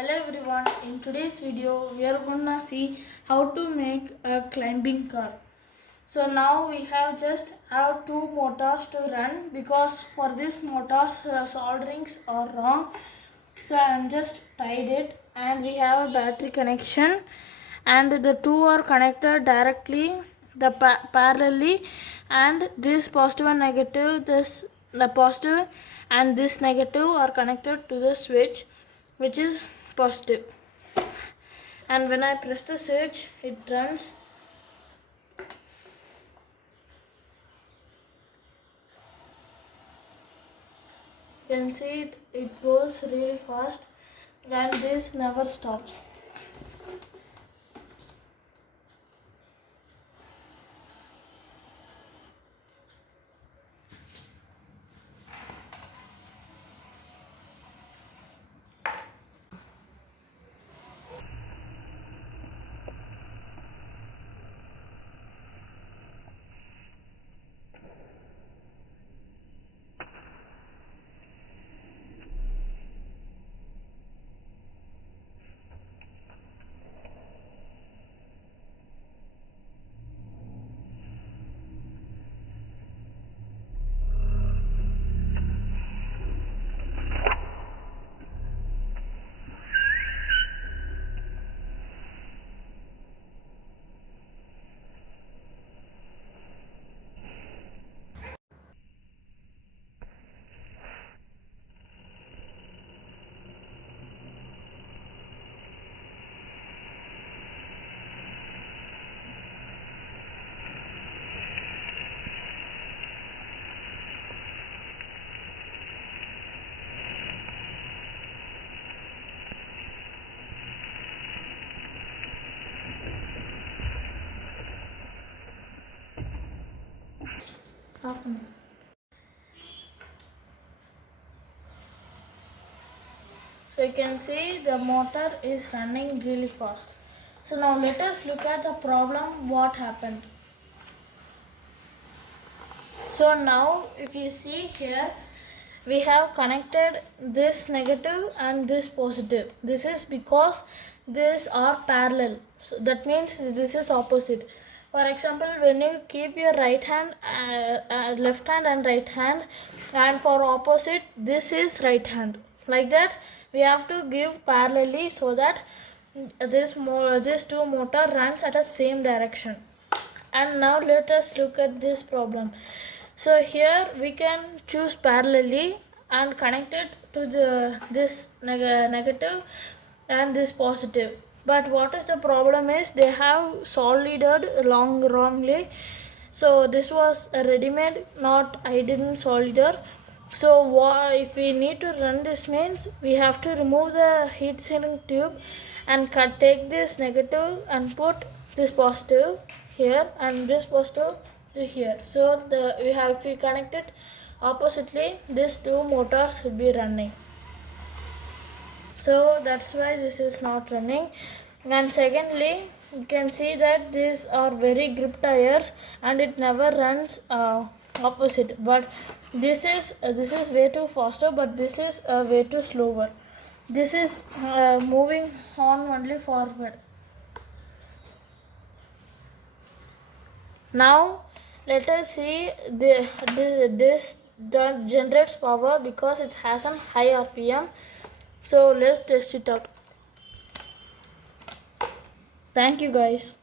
Hello everyone, in today's video we are gonna see how to make a climbing car. So now we have two motors to run because for this motors solderings are wrong. So I am just tied it and we have a battery connection and the two are connected directly parallelly, and this positive and negative, the positive and this negative are connected to the switch which is positive, and when I press the switch it runs. You can see it goes really fast and this never stops. Half an hour. So you can see the motor is running really fast. So now let us look at the problem, what happened. So now if you see here, we have connected this negative and this positive. This is because these are parallel. So that means this is opposite. For example, when you keep your right hand, left hand and right hand, and for opposite this is right hand. Like that we have to give parallelly so that this two motor runs at the same direction. And now let us look at this problem. So here we can choose parallelly and connect it to this negative and this positive. But what is the problem is they have soldered wrongly. So this was a ready-made, not I didn't solder. So if we need to run this means we have to remove the heat sink tube and take this negative and put this positive here and this positive to here. So if we connect it oppositely, these two motors will be running. So that's why this is not running. And secondly, you can see that these are very grip tires and it never runs opposite. But this is way too faster, but this is way too slower. This is moving on only forward. Now let us see this generates power because it has a high RPM. So let's test it out. Thank you guys.